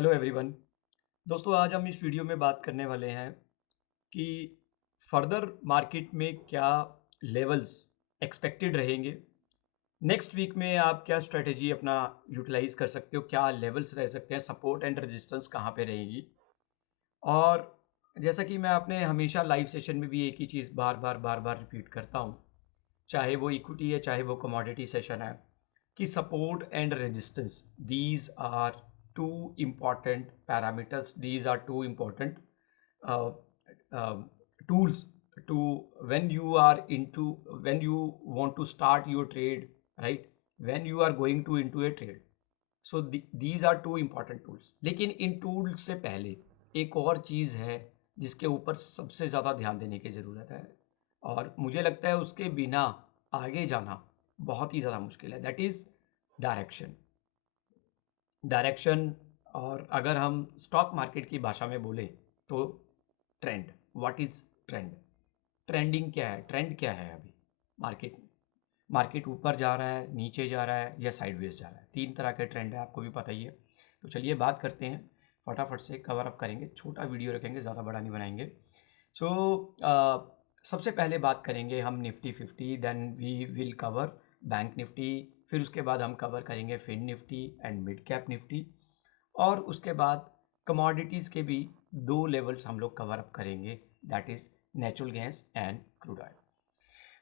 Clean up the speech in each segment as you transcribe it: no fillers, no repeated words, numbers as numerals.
Hello everyone. दोस्तों, आज हम इस वीडियो में बात करने वाले हैं कि फर्दर मार्केट में क्या लेवल्स एक्सपेक्टेड रहेंगे। नेक्स्ट वीक में आप क्या स्ट्रेटेजी अपना यूटिलाइज कर सकते हो, क्या लेवल्स रह सकते हैं, सपोर्ट एंड रेजिस्टेंस कहाँ पे रहेगी। और जैसा कि मैं अपने हमेशा लाइव सेशन में भी एक ही चीज़ बार बार रिपीट करता हूँ, चाहे वो इक्विटी है चाहे वो कमोडिटी सेशन है, कि support and resistance, these are two important parameters, these are two important uh, tools to when you are into, when you want to start your trade, right, when you are going to into a trade. So these are two important tools. लेकिन इन tools से पहले एक और चीज़ है जिसके ऊपर सबसे ज़्यादा ध्यान देने की ज़रूरत है, और मुझे लगता है उसके बिना आगे जाना बहुत ही ज़्यादा मुश्किल है। That is direction. डायरेक्शन, और अगर हम स्टॉक मार्केट की भाषा में बोलें तो trend. What is trend? Trending क्या है, ट्रेंड क्या है अभी मार्केट में? मार्केट ऊपर जा रहा है, नीचे जा रहा है, या साइडवेज जा रहा है? तीन तरह के ट्रेंड है, आपको भी पता ही है। तो चलिए बात करते हैं, फटाफट से कवर अप करेंगे, छोटा वीडियो रखेंगे, ज़्यादा बड़ा नहीं बनाएंगे। सो सबसे पहले बात करेंगे हम Nifty 50, then we will cover bank Nifty, फिर उसके बाद हम कवर करेंगे fin Nifty and mid cap Nifty, और उसके बाद कमोडिटीज़ के भी दो लेवल्स हम लोग कवर अप करेंगे, that is natural gas and crude oil.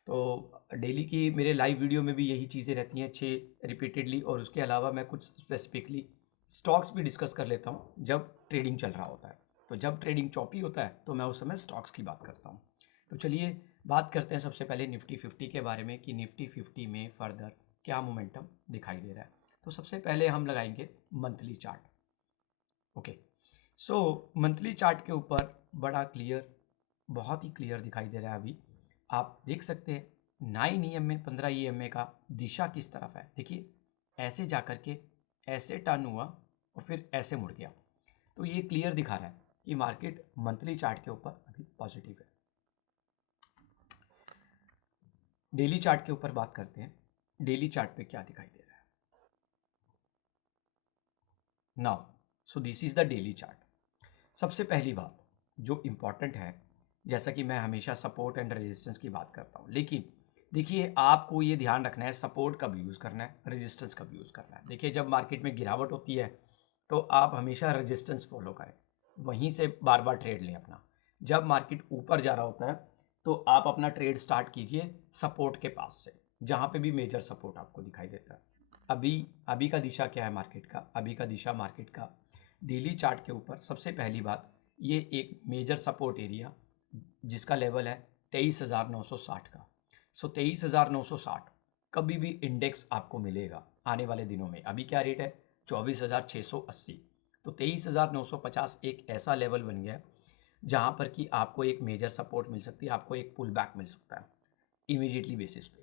तो डेली की मेरे लाइव वीडियो में भी यही चीज़ें रहती हैं 6 रिपीटेडली, और उसके अलावा मैं कुछ स्पेसिफिकली स्टॉक्स भी डिस्कस कर लेता हूँ जब ट्रेडिंग चल रहा होता है। तो जब ट्रेडिंग चॉपी होता है तो मैं उस समय स्टॉक्स की बात करता हूँ। तो चलिए बात करते हैं सबसे पहले निफ्टी 50 के बारे में कि निफ्टी 50 में फर्दर क्या मोमेंटम दिखाई दे रहा है। तो सबसे पहले हम लगाएंगे मंथली चार्ट। ओके, सो मंथली चार्ट के ऊपर बड़ा क्लियर, बहुत ही क्लियर दिखाई दे रहा है। अभी आप देख सकते हैं 9 EMA 15 EMA का दिशा किस तरफ है। देखिए, ऐसे जा कर के ऐसे टर्न हुआ और फिर ऐसे मुड़ गया। तो ये क्लियर दिखा रहा है कि मार्केट मंथली चार्ट के ऊपर अभी पॉजिटिव है। डेली चार्ट के ऊपर बात करते हैं, डेली चार्ट पे क्या दिखाई दे रहा है now. So this is the daily chart. सबसे पहली बात जो इम्पॉर्टेंट है, जैसा कि मैं हमेशा सपोर्ट एंड रेजिस्टेंस की बात करता हूँ, लेकिन देखिए आपको ये ध्यान रखना है सपोर्ट कब यूज़ करना है, रेजिस्टेंस कब यूज़ करना है। देखिए, जब मार्केट में गिरावट होती है तो आप हमेशा रेजिस्टेंस फॉलो करें, वहीं से बार बार ट्रेड लें अपना। जब मार्केट ऊपर जा रहा होता है तो आप अपना ट्रेड स्टार्ट कीजिए सपोर्ट के पास से, जहाँ पे भी मेजर सपोर्ट आपको दिखाई देता है। अभी अभी का दिशा क्या है मार्केट का? अभी का दिशा मार्केट का डेली चार्ट के ऊपर सबसे पहली बात, ये एक मेजर सपोर्ट एरिया जिसका लेवल है 23,960 का। सो 23,960 कभी भी इंडेक्स आपको मिलेगा आने वाले दिनों में। अभी क्या रेट है? 24,680। तो 23,950 एक ऐसा लेवल बन गया है जहाँ पर कि आपको एक मेजर सपोर्ट मिल सकती है, आपको एक पुल बैक मिल सकता है इमीडिएटली बेसिस पे।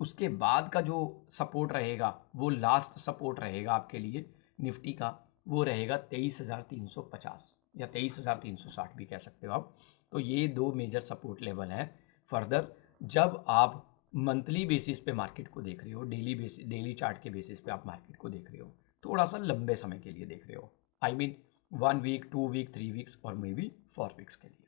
उसके बाद का जो सपोर्ट रहेगा वो लास्ट सपोर्ट रहेगा आपके लिए निफ्टी का, वो रहेगा 23,350 या 23,360 भी कह सकते हो आप। तो ये दो मेजर सपोर्ट लेवल हैं फर्दर, जब आप मंथली बेसिस पे मार्केट को देख रहे हो, डेली चार्ट के बेसिस पे आप मार्केट को देख रहे हो, थोड़ा सा लंबे समय के लिए देख रहे हो, I mean 1 week 2 week 3 weeks और मे बी 4 वीक्स के लिए।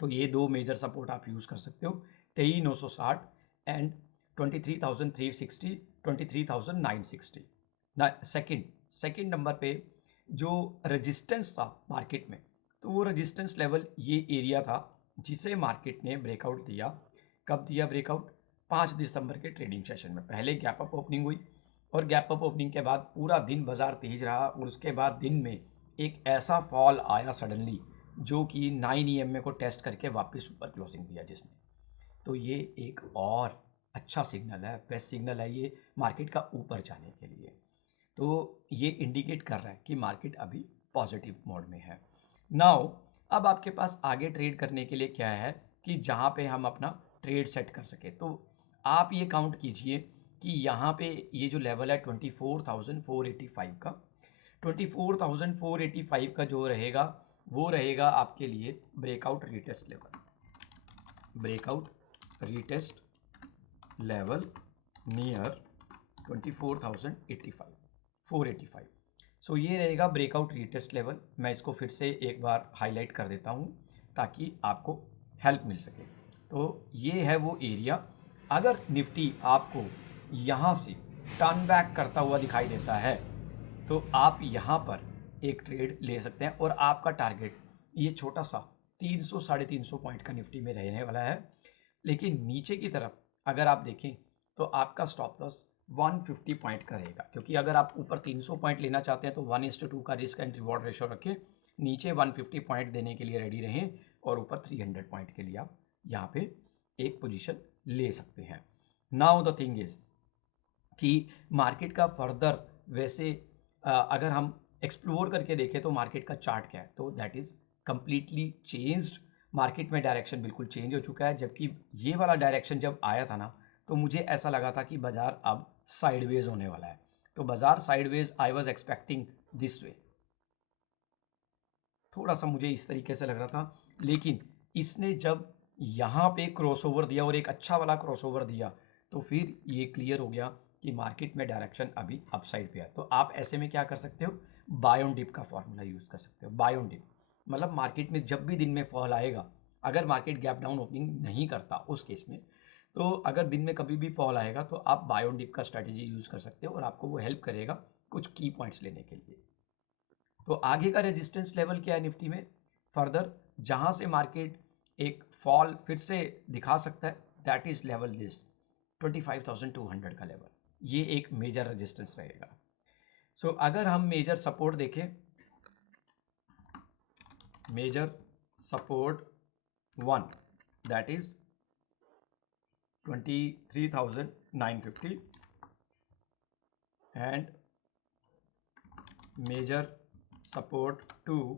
तो ये दो मेजर सपोर्ट आप यूज़ कर सकते हो, 23,960 एंड 23,360, 23,960। ना सेकेंड नंबर पे जो रेजिस्टेंस था मार्केट में, तो वो रेजिस्टेंस लेवल ये एरिया था जिसे मार्केट ने ब्रेकआउट दिया। कब दिया ब्रेकआउट? 5 दिसंबर के ट्रेडिंग सेशन में। पहले गैप अप ओपनिंग हुई, और गैप अप ओपनिंग के बाद पूरा दिन बाजार तेज रहा, और उसके बाद दिन में एक ऐसा फॉल आया सडनली जो कि 9 EMA को टेस्ट करके वापस ऊपर क्लोजिंग दिया जिसने। तो ये एक और अच्छा सिग्नल है, बेस्ट सिग्नल है ये मार्केट का ऊपर जाने के लिए। तो ये इंडिकेट कर रहा है कि मार्केट अभी पॉजिटिव मोड में है। नाउ अब आपके पास आगे ट्रेड करने के लिए क्या है कि जहाँ पे हम अपना ट्रेड सेट कर सके। तो आप ये काउंट कीजिए कि यहाँ पे ये जो लेवल है 24,485 का, 24,485 का जो रहेगा वो रहेगा आपके लिए breakout retest level. Breakout retest level near 24,085 485। सो ये रहेगा ब्रेकआउट रीटेस्ट लेवल। मैं इसको फिर से एक बार हाईलाइट कर देता हूँ ताकि आपको हेल्प मिल सके। तो ये है वो एरिया। अगर निफ्टी आपको यहाँ से टर्न बैक करता हुआ दिखाई देता है तो आप यहाँ पर एक ट्रेड ले सकते हैं और आपका टारगेट ये छोटा सा 300 350 पॉइंट का निफ्टी में रहने वाला है। लेकिन नीचे की तरफ अगर आप देखें तो आपका स्टॉप लॉस 150 पॉइंट का रहेगा, क्योंकि अगर आप ऊपर 300 पॉइंट लेना चाहते हैं तो 1:2 का रिस्क एंड रिवॉर्ड रेशो रखें, नीचे 150 पॉइंट देने के लिए रेडी रहें और ऊपर 300 पॉइंट के लिए आप यहाँ पे एक पोजीशन ले सकते हैं। नाउ द थिंग इज कि मार्केट का फर्दर वैसे अगर हम एक्सप्लोर करके देखें तो मार्केट का चार्ट क्या है, तो that is completely changed. Market में डायरेक्शन बिल्कुल चेंज हो चुका है। जबकि ये वाला डायरेक्शन जब आया था ना तो मुझे ऐसा लगा था कि बाजार अब साइडवेज होने वाला है। तो बाजार sideways I was expecting this way, थोड़ा सा मुझे इस तरीके से लग रहा था। लेकिन इसने जब यहाँ पे क्रॉसओवर दिया और एक अच्छा वाला क्रॉसओवर दिया तो फिर ये क्लियर हो गया कि मार्केट में डायरेक्शन अभी अपसाइड पे है। तो आप ऐसे में क्या कर सकते हो, बाय ऑन डिप का फॉर्मूला यूज़ कर सकते हो। बाय ऑन डिप मतलब मार्केट में जब भी दिन में फॉल आएगा, अगर मार्केट गैप डाउन ओपनिंग नहीं करता उस केस में, तो अगर दिन में कभी भी फॉल आएगा तो आप बाय ऑन डिप का स्ट्रैटेजी यूज़ कर सकते हो और आपको वो हेल्प करेगा कुछ की पॉइंट्स लेने के लिए। तो आगे का रेजिस्टेंस लेवल क्या है निफ्टी में, फर्दर जहां से मार्केट एक फॉल फिर से दिखा सकता है, दैट इज लेवल दिस 25,200 का लेवल, ये एक मेजर रेजिस्टेंस रहेगा। सो अगर हम मेजर सपोर्ट देखें, major support 1 that is 23,950 and major support 2,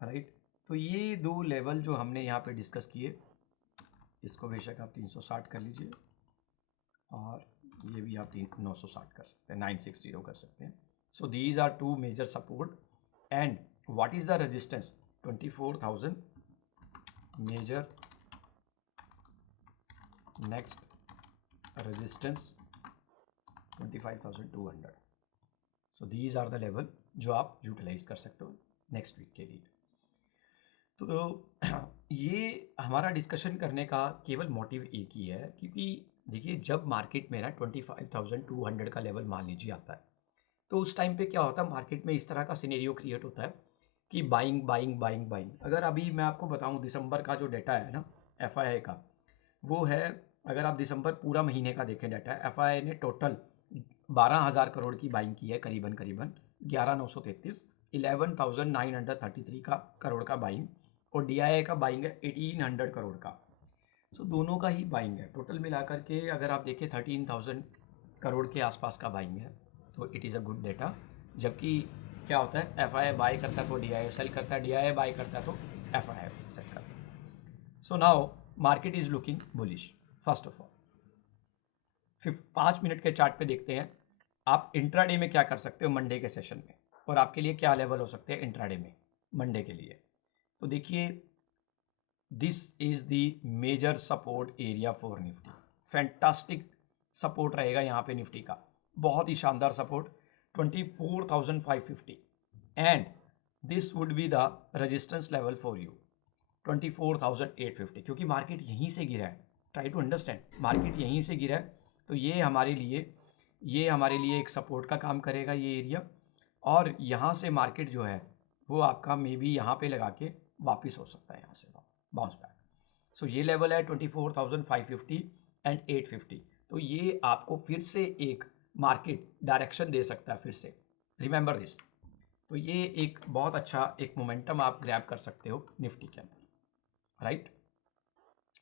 right. तो ये दो लेवल जो हमने यहाँ पे डिस्कस किए, इसको बेशक आप 360 कर लीजिए और ये भी आप 960 कर सकते हैं, 960 कर सकते हैं। So these are two major support and what is the resistance 24,000 major, next resistance 25,200। So these are the level जो आप यूटिलाइज कर सकते हो नेक्स्ट वीक के लिए। तो ये हमारा डिस्कशन करने का केवल मोटिव एक ही है, क्योंकि देखिए जब मार्केट में ना 25,200 का लेवल मान लीजिए आता है तो उस टाइम पे क्या होता है, मार्केट में इस तरह का सिनेरियो क्रिएट होता है कि बाइंग बाइंग बाइंग बाइंग। अगर अभी मैं आपको बताऊं दिसंबर का जो डाटा है ना एफआईआई का, वो है, अगर आप दिसंबर पूरा महीने का देखें डाटा, एफआईआई ने टोटल 12,000 करोड़ की बाइंग की है, करीबन करीबन 11,933, 11,933 का करोड़ का बाइंग, और डीआईआई का बाइंग है 1,800 करोड़ का। सो दोनों का ही बाइंग है, टोटल मिलाकर के अगर आप देखें 13,000 करोड़ के आसपास का बाइंग है, तो it is a good data. जबकि क्या होता है, एफआईआई बाय करता है तो डीआईआई सेल करता है, डीआईआई बाय करता है तो एफआईआई सेल करता है। So now market is looking bullish. First of all 5 minute के चार्ट पे देखते हैं आप इंट्राडे में क्या कर सकते हो मंडे के सेशन में, और आपके लिए क्या लेवल हो सकते हैं इंट्राडे में मंडे के लिए। तो देखिए this is the major support area for Nifty. Fantastic support रहेगा यहाँ पे निफ्टी का, बहुत ही शानदार support 24,550 and this would be the resistance level for you 24,850, क्योंकि मार्केट यहीं से गिरा है। ट्राई टू अंडरस्टैंड, मार्केट यहीं से गिरा है तो ये हमारे लिए एक सपोर्ट का काम करेगा ये एरिया। और यहाँ से मार्केट जो है वो आपका मे बी यहाँ पे लगा के वापस हो सकता है, यहाँ से बाउंस बैक। सो ये लेवल है 24,550 एंड 850। तो ये आपको फिर से एक मार्केट डायरेक्शन दे सकता है फिर से, रिमेंबर दिस। तो ये एक बहुत अच्छा एक मोमेंटम आप ग्रैब कर सकते हो निफ्टी के अंदर, right.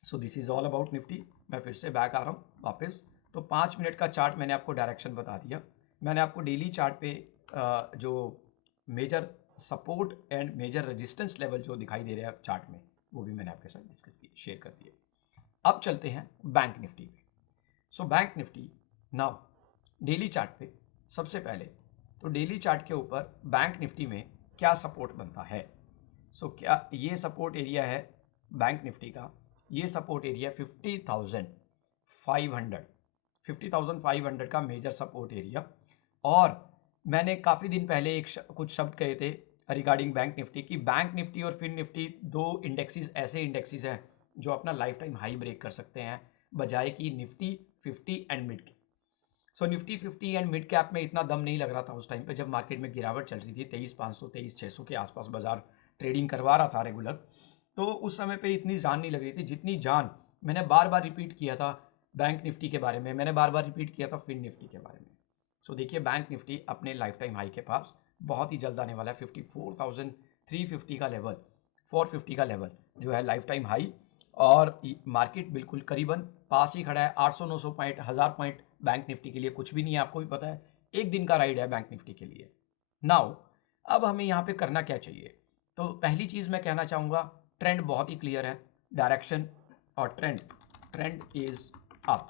So this is all about Nifty. मैं फिर से बैक आ रहा हूँ वापस। तो 5 मिनट का चार्ट मैंने आपको डायरेक्शन बता दिया। मैंने आपको डेली चार्ट पे जो major support and major resistance level जो दिखाई दे रहे हैं चार्ट में, वो भी मैंने आपके साथ डिस्कस किए, शेयर कर दिए। अब चलते हैं बैंक निफ्टी पे। So bank Nifty now daily chart पे सबसे पहले, तो डेली चार्ट के ऊपर बैंक निफ्टी में क्या सपोर्ट बनता है। सो क्या ये सपोर्ट एरिया है बैंक निफ्टी का, ये सपोर्ट एरिया 50,500 का मेजर सपोर्ट एरिया, और मैंने काफ़ी दिन पहले कुछ शब्द कहे थे रिगार्डिंग बैंक निफ्टी कि बैंक निफ्टी और फिन निफ्टी दो इंडेक्सेस ऐसे इंडेक्सेस हैं जो अपना लाइफ टाइम हाई ब्रेक कर सकते हैं बजाय कि निफ्टी 50 एंड मिड के। सो निफ्टी 50 एंड मिड कैप में इतना दम नहीं लग रहा था उस टाइम पे जब मार्केट में गिरावट चल रही थी 23,500 23,600 के आसपास बाजार ट्रेडिंग करवा रहा था रेगुलर। तो उस समय पे इतनी जान नहीं लग रही थी जितनी जान मैंने बार बार रिपीट किया था बैंक निफ्टी के बारे में, मैंने बार बार रिपीट किया था फिन निफ्टी के बारे में। सो देखिए बैंक निफ्टी अपने लाइफ टाइम हाई के पास बहुत ही जल्द आने वाला है। 54,350 का लेवल, 450 का लेवल जो है लाइफ टाइम हाई, और मार्केट बिल्कुल करीबन पास ही खड़ा है। 800-900 पॉइंट, 1000 पॉइंट बैंक निफ्टी के लिए कुछ भी नहीं है, आपको भी पता है। एक दिन का राइड है बैंक निफ्टी के लिए। नाउ अब हमें यहाँ पे करना क्या चाहिए? तो पहली चीज़ मैं कहना चाहूँगा, ट्रेंड बहुत ही क्लियर है, डायरेक्शन और trend is up.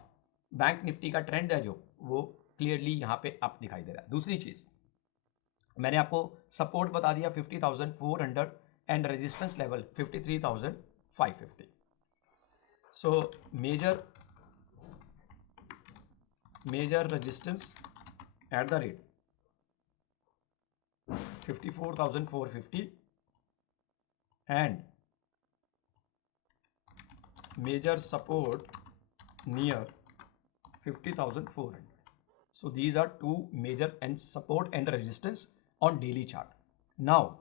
Bank Nifty का ट्रेंड है जो वो क्लियरली यहाँ पे अप दिखाई दे रहा है। दूसरी चीज़ मैंने आपको सपोर्ट बता दिया 50,400 and resistance level 53,550। So major resistance at the rate 54,450 and major support near 50,400. So these are two major and support and resistance on daily chart. Now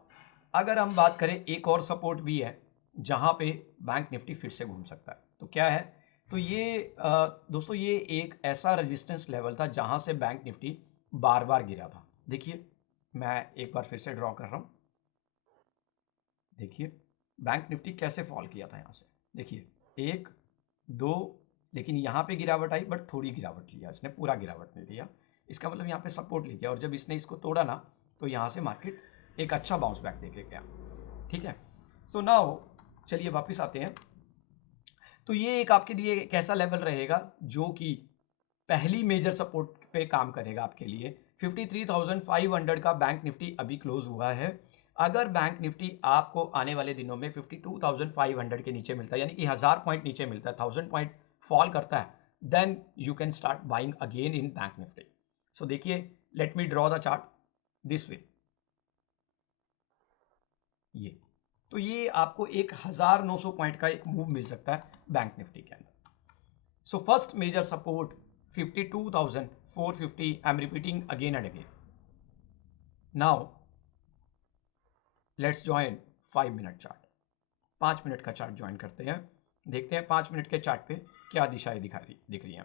अगर हम बात करें एक और सपोर्ट भी है जहां पे बैंक निफ्टी फिर से घूम सकता है, तो क्या है? तो ये दोस्तों ये एक ऐसा रेजिस्टेंस लेवल था जहां से बैंक निफ्टी बार बार गिरा था। देखिए मैं एक बार फिर से ड्रॉ कर रहा हूं। देखिए बैंक निफ्टी कैसे फॉल किया था यहाँ से। देखिए 1 2, लेकिन यहाँ पे गिरावट आई बट थोड़ी गिरावट लिया इसने, पूरा गिरावट नहीं लिया। इसका मतलब यहाँ पे सपोर्ट ले गया और जब इसने इसको तोड़ा ना तो यहाँ से मार्केट एक अच्छा बाउंस बैक देके गया। ठीक है, सो नाउ चलिए वापस आते हैं। तो ये एक आपके लिए एक ऐसा लेवल रहेगा जो कि पहली मेजर सपोर्ट पे काम करेगा आपके लिए। 53,500 का बैंक निफ्टी अभी क्लोज हुआ है। अगर बैंक निफ्टी आपको आने वाले दिनों में 52,500 के नीचे मिलता है, यानी कि 1000 पॉइंट नीचे मिलता है, 1000 पॉइंट फॉल करता है, then you can start buying again in bank Nifty. So देखिए let me draw the chart this way. ये तो ये आपको एक 1900 पॉइंट का एक मूव मिल सकता है बैंक निफ्टी के अंदर। So first major support 52,450, I am repeating again and again. Now let's join 5 minute chart. 5 minute का चार्ट ज्वाइन करते हैं, देखते हैं 5 मिनट के चार्ट पे क्या दिशाएं दिख रही हैं।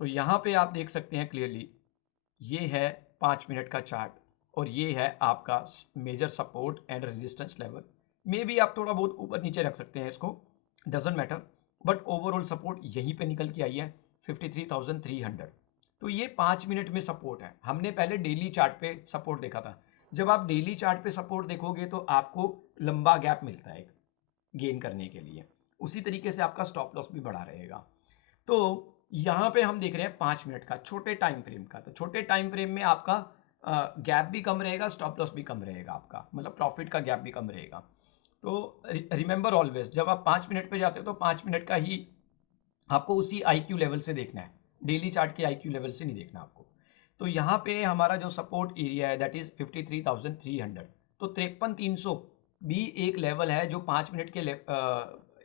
तो यहाँ पे आप देख सकते हैं क्लियरली ये है 5 मिनट का चार्ट और ये है आपका major support and resistance level. Maybe आप थोड़ा बहुत ऊपर नीचे रख सकते हैं इसको, doesn't matter, but overall support यहीं पे निकल के आई है 53,300। तो ये 5 मिनट में सपोर्ट है। हमने पहले डेली चार्ट पे सपोर्ट देखा था। जब आप डेली चार्ट पे सपोर्ट देखोगे तो आपको लंबा गैप मिलता है गेन करने के लिए, उसी तरीके से आपका स्टॉप लॉस भी बढ़ा रहेगा। तो यहाँ पे हम देख रहे हैं 5 मिनट का छोटे टाइम फ्रेम का। तो छोटे टाइम फ्रेम में आपका गैप भी कम रहेगा, स्टॉप लॉस भी कम रहेगा, आपका मतलब प्रॉफिट का गैप भी कम रहेगा। तो रिमेंबर ऑलवेज जब आप 5 मिनट पे जाते हो तो 5 मिनट का ही आपको उसी आईक्यू लेवल से देखना है, डेली चार्ट के आईक्यू लेवल से नहीं देखना आपको। तो यहाँ पे हमारा जो सपोर्ट एरिया है दैट इज 53,300। तो 53,300 भी एक लेवल है जो 5 मिनट के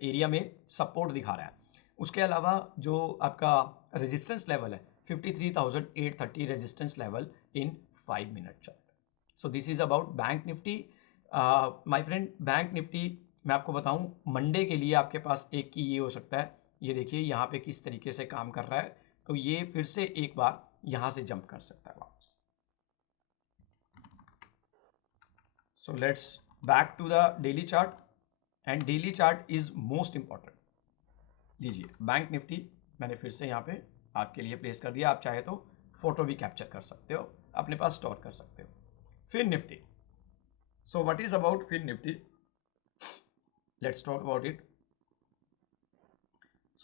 एरिया में सपोर्ट दिखा रहा है। उसके अलावा जो आपका रेजिस्टेंस लेवल है 53,830 resistance level in 5 minute chart. So this is about bank Nifty my friend. Bank Nifty मैं आपको बताऊं मंडे के लिए आपके पास एक की ये हो सकता है, ये देखिए यहाँ पे किस तरीके से काम कर रहा है। तो ये फिर से एक बार यहाँ से जंप कर सकता है वापस। So let's back to the daily chart and daily chart is most important. लीजिए बैंक निफ्टी मैंने फिर से यहाँ पे आपके लिए प्लेस कर दिया, आप चाहे तो फोटो भी कैप्चर कर सकते हो, अपने पास स्टोर कर सकते हो। Fin Nifty, so what is about fin Nifty, let's talk about it.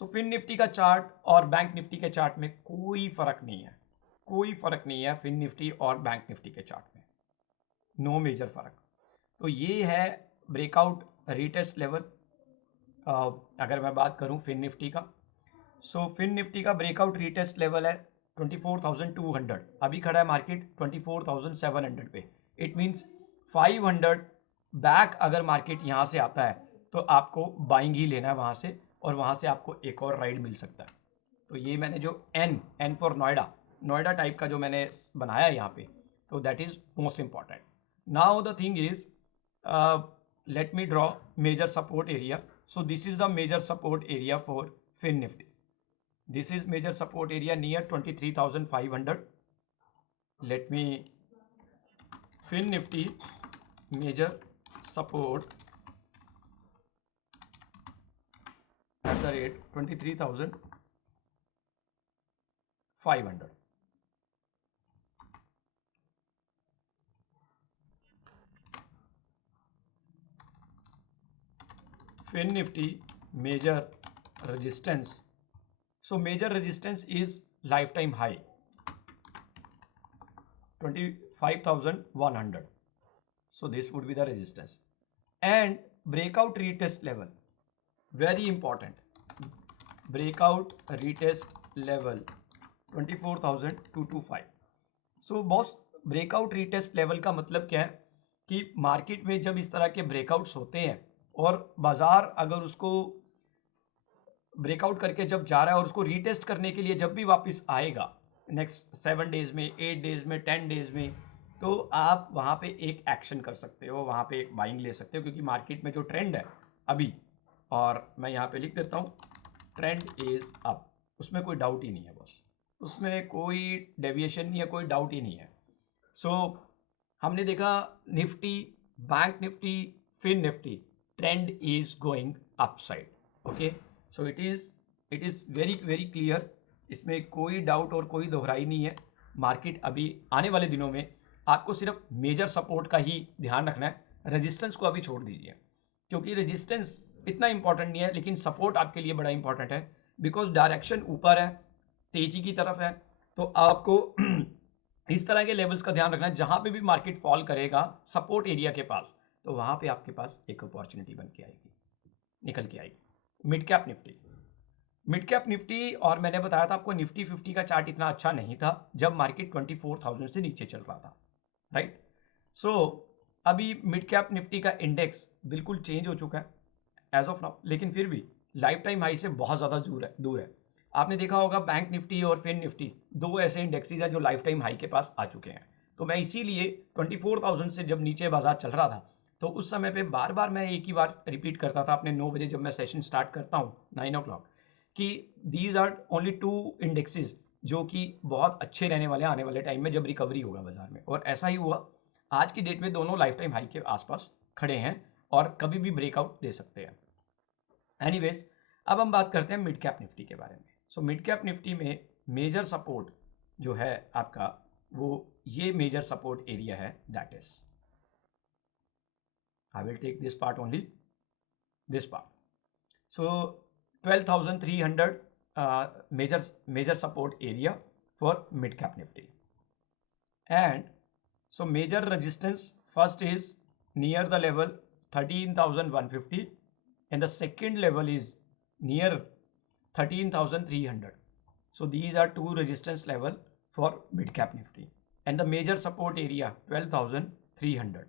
So fin Nifty का चार्ट और बैंक निफ्टी के चार्ट में कोई फर्क नहीं है, कोई फर्क नहीं है फिन निफ्टी और बैंक निफ्टी के चार्ट में, नो मेजर फर्क। तो ये है ब्रेकआउट रीटेस्ट लेवल। अगर मैं बात करूं फिन निफ्टी का, सो फिन निफ्टी का ब्रेकआउट रीटेस्ट लेवल है 24,200, अभी खड़ा है मार्केट 24,700 पे। इट मीन्स 500 बैक अगर मार्केट यहाँ से आता है तो आपको बाइंग ही लेना है वहाँ से, और वहाँ से आपको एक और राइड मिल सकता है। तो ये मैंने जो एन फॉर नोएडा टाइप का जो मैंने बनाया है यहाँ पे, तो that is most important. Now the thing is, let me draw major support area. So this is the major support area for Fin Nifty. This is major support area near 23,500. Let me Fin Nifty major support at the rate 23,500. Fin Nifty major resistance. So major resistance is lifetime high 25,100. So this would be the resistance, and breakout retest level, very important, breakout retest level 24,225. So boss, breakout retest level का मतलब क्या है कि market में जब इस तरह के ब्रेकआउट्स होते हैं और बाजार अगर उसको ब्रेकआउट करके जब जा रहा है और उसको रीटेस्ट करने के लिए जब भी वापस आएगा नेक्स्ट 7 डेज में, 8 डेज में, 10 डेज में, तो आप वहाँ पे एक एक्शन कर सकते हो, वहाँ पे एक बाइंग ले सकते हो, क्योंकि मार्केट में जो ट्रेंड है अभी, और मैं यहाँ पे लिख देता हूँ ट्रेंड इज अप, उसमें कोई डाउट ही नहीं है बॉस, उसमें कोई डेविएशन नहीं है, कोई डाउट ही नहीं है। सो हमने देखा Nifty, bank Nifty, fin Nifty, trend is going upside. Okay, so it is very very clear, इसमें कोई डाउट और कोई दोहराई नहीं है। मार्केट अभी आने वाले दिनों में आपको सिर्फ मेजर सपोर्ट का ही ध्यान रखना है, रेजिस्टेंस को अभी छोड़ दीजिए, क्योंकि रेजिस्टेंस इतना इंपॉर्टेंट नहीं है, लेकिन सपोर्ट आपके लिए बड़ा इंपॉर्टेंट है, बिकॉज डायरेक्शन ऊपर है, तेजी की तरफ है। तो आपको इस तरह के लेवल्स का ध्यान रखना है, जहां पे भी मार्केट फॉल करेगा सपोर्ट एरिया के पास, तो वहां पे आपके पास एक अपॉर्चुनिटी बन के आएगी, निकल के आएगी। Mid cap Nifty, mid cap Nifty, और मैंने बताया था आपको निफ्टी 50 का चार्ट इतना अच्छा नहीं था जब मार्केट 24,000 से नीचे चल रहा था, राइट। सो अभी मिड कैप निफ्टी का इंडेक्स बिल्कुल चेंज हो चुका है एज ऑफ नाउ, लेकिन फिर भी लाइफ टाइम हाई से बहुत ज़्यादा दूर है। आपने देखा होगा बैंक निफ्टी और फिन निफ्टी दो ऐसे इंडेक्सेस हैं जो लाइफ टाइम हाई के पास आ चुके हैं। तो मैं इसीलिए 24,000 से जब नीचे बाजार चल रहा था, तो उस समय पे बार बार मैं एक ही बार रिपीट करता था अपने 9 बजे जब मैं सेशन स्टार्ट करता हूँ 9 o'clock, कि these are only two indexes जो कि बहुत अच्छे रहने वाले हैं आने वाले टाइम में जब रिकवरी होगा बाजार में, और ऐसा ही हुआ। आज की डेट में दोनों लाइफ टाइम हाई के आसपास खड़े हैं और कभी भी ब्रेकआउट दे सकते हैं। एनीवेज, अब हम बात करते हैं मिड कैप निफ्टी के बारे में। सो मिड कैप निफ्टी में मेजर सपोर्ट जो है आपका, वो ये मेजर सपोर्ट एरिया है, that is, I will take this part only, this part. So 12,300 major support area for mid cap Nifty, and so major resistance first is near the level 13,150 and the second level is near 13,300. So these are two resistance level for mid cap nifty, and the major support area 12,300.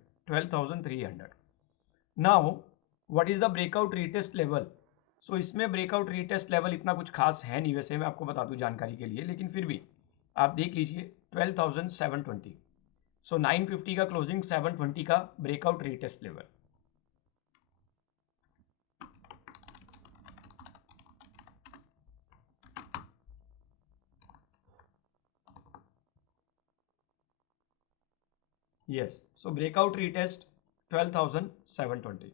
Now what is the breakout retest level? So इसमें breakout retest level इतना कुछ खास है नहीं, वैसे मैं आपको बता दूं जानकारी के लिए, लेकिन फिर भी आप देख लीजिए 12,720। सो 950 का क्लोजिंग, 720 का breakout retest level. Yes, so breakout retest 12,720,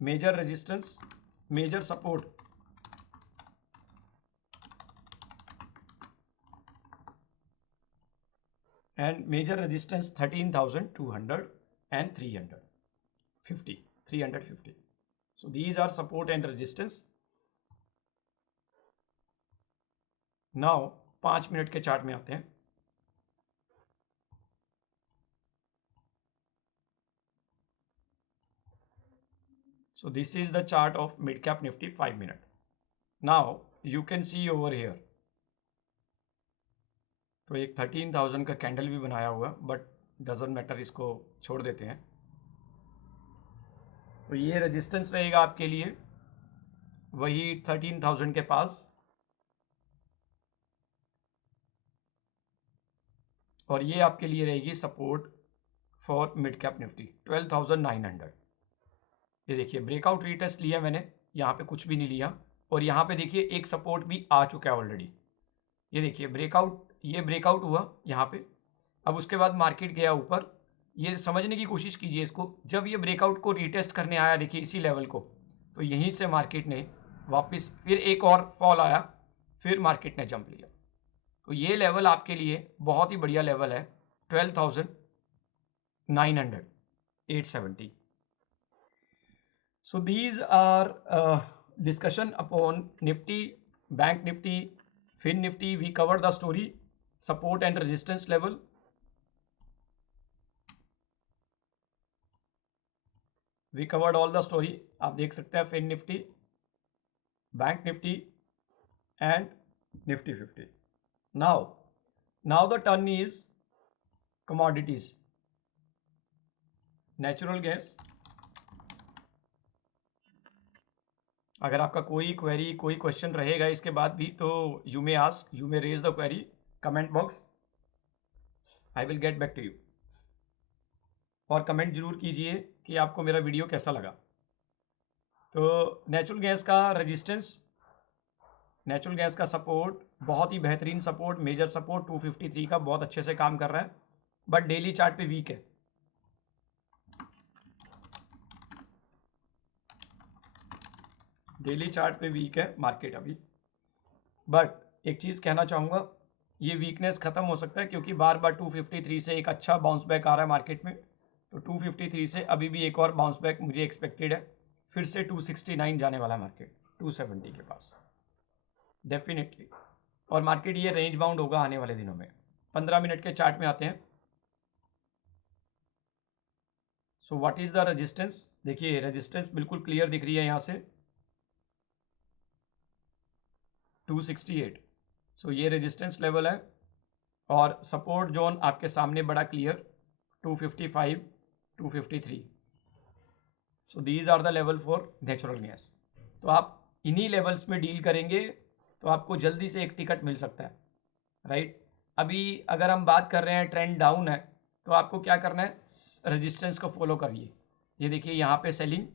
major resistance, major support and major resistance 13,200 and 350. So these are support and resistance. Now 5 minute के चार्ट में आते हैं। So this is the chart of mid cap nifty 5 minute. Now you can see over here, तो एक 13,000 का candle भी बनाया हुआ, बट डजेंट मैटर, इसको छोड़ देते हैं। तो ये रेजिस्टेंस रहेगा आपके लिए वही 13,000 के पास, और ये आपके लिए रहेगी support for mid cap Nifty 12,900। ये देखिए ब्रेकआउट रीटेस्ट लिया मैंने, यहाँ पे कुछ भी नहीं लिया, और यहाँ पे देखिए एक सपोर्ट भी आ चुका है ऑलरेडी। ये देखिए ब्रेकआउट, ये ब्रेकआउट हुआ यहाँ पे, अब उसके बाद मार्केट गया ऊपर। ये समझने की कोशिश कीजिए इसको, जब ये ब्रेकआउट को रीटेस्ट करने आया देखिए इसी लेवल को, तो यहीं से मार्केट ने वापस फिर एक और फॉल आया, फिर मार्केट ने जंप लिया। तो ये लेवल आपके लिए बहुत ही बढ़िया लेवल है 12,900, 870। So these are discussion upon Nifty, Bank Nifty, Fin Nifty. We covered the story, support and resistance level. We covered all the story. आप देख सकते हैं Fin Nifty, Bank Nifty and Nifty 50. Now the turn is commodities, natural gas. अगर आपका कोई query, कोई question रहेगा इसके बाद भी, तो you may ask, you may raise the query, comment box, I will get back to you. और कमेंट जरूर कीजिए कि आपको मेरा वीडियो कैसा लगा। तो नेचुरल गैस का रेजिस्टेंस, नेचुरल गैस का सपोर्ट, बहुत ही बेहतरीन सपोर्ट, मेजर सपोर्ट 253 का बहुत अच्छे से काम कर रहा है, बट डेली चार्ट पे वीक है। डेली चार्ट पे वीक है मार्केट अभी, बट एक चीज़ कहना चाहूँगा, ये वीकनेस ख़त्म हो सकता है क्योंकि बार बार 253 से एक अच्छा बाउंस बैक आ रहा है मार्केट में। तो 253 से अभी भी एक और बाउंस बैक मुझे एक्सपेक्टेड है, फिर से 269 जाने वाला है मार्केट 270 के पास डेफिनेटली, और मार्केट ये रेंज बाउंड होगा आने वाले दिनों में। 15 मिनट के चार्ट में आते हैं। So what is the resistance, देखिए रेजिस्टेंस बिल्कुल क्लियर दिख रही है यहाँ से 268। सो ये रेजिस्टेंस लेवल है, और सपोर्ट जोन आपके सामने बड़ा clear 255, 253। So these are the level for natural gas. तो आप इन्हीं लेवल्स में डील करेंगे तो आपको जल्दी से एक टिकट मिल सकता है, राइट। अभी अगर हम बात कर रहे हैं ट्रेंड डाउन है, तो आपको क्या करना है, रेजिस्टेंस को फॉलो करिए। ये देखिए यहाँ पे सेलिंग,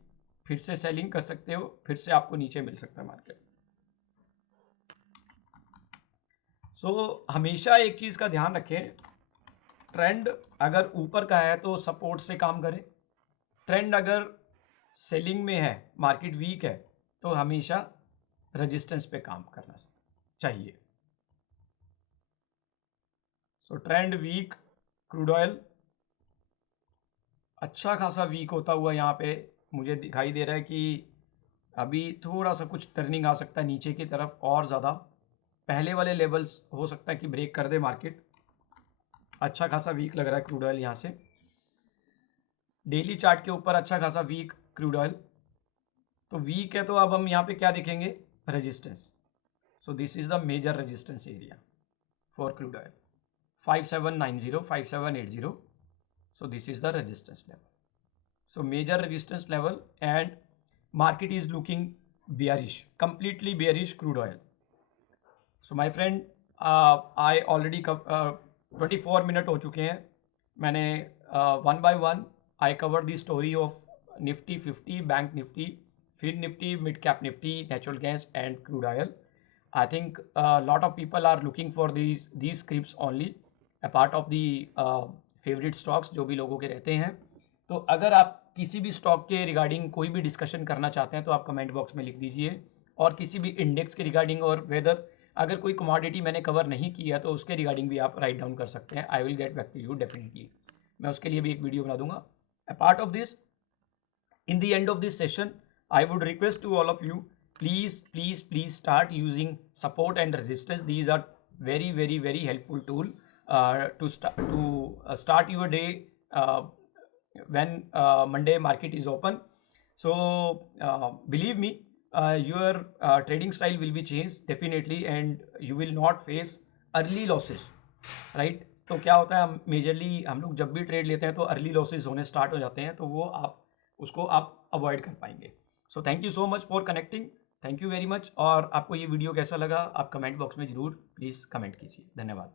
फिर से सेलिंग कर सकते हो, फिर से आपको नीचे मिल सकता है मार्केट। सो हमेशा एक चीज़ का ध्यान रखें, ट्रेंड अगर ऊपर का है तो सपोर्ट से काम करें, ट्रेंड अगर सेलिंग में है, मार्केट वीक है, तो हमेशा रेजिस्टेंस पे काम करना चाहिए। So trend weak, crude oil अच्छा खासा वीक होता हुआ यहाँ पे मुझे दिखाई दे रहा है कि अभी थोड़ा सा कुछ टर्निंग आ सकता है नीचे की तरफ, और ज़्यादा पहले वाले लेवल्स हो सकता है कि ब्रेक कर दे मार्केट। अच्छा खासा वीक लग रहा है क्रूड ऑयल यहाँ से, डेली चार्ट के ऊपर अच्छा खासा वीक क्रूड ऑयल। तो वीक है तो अब हम यहाँ पे क्या देखेंगे, resistance. So this is the major resistance area for crude oil 5790, 5780। So this is the resistance level, so major resistance level, and market is looking bearish, completely bearish crude oil. So my friend, I already 24 minute हो चुके हैं, मैंने one by one I cover the story of Nifty 50, bank Nifty, fin Nifty, mid cap Nifty, natural gas and crude oil. I think a lot of people are looking for these scripts only, a part of the favorite stocks जो भी लोगों के रहते हैं। तो अगर आप किसी भी स्टॉक के रिगार्डिंग कोई भी डिस्कशन करना चाहते हैं तो आप कमेंट बॉक्स में लिख दीजिए, और किसी भी इंडेक्स के रिगार्डिंग, और वेदर अगर कोई कमोडिटी मैंने कवर नहीं किया तो उसके रिगार्डिंग भी आप राइट डाउन कर सकते हैं। I will get back to you definitely, मैं उसके लिए भी एक वीडियो बना दूंगा। A part of this, in the end of this session, I would request to all of you, please start using support and resistance. These are very helpful tool to start your day when Monday market is open. So believe me, your trading style will be changed definitely, and you will not face early losses, right? तो क्या होता है, हम majorly हम लोग जब भी trade लेते हैं तो अर्ली लॉसेज होने स्टार्ट हो जाते हैं, तो वो आप उसको आप अवॉइड कर पाएंगे। So thank you so much for connecting, thank you very much. और आपको ये वीडियो कैसा लगा आप कमेंट बॉक्स में ज़रूर प्लीज़ कमेंट कीजिए। धन्यवाद।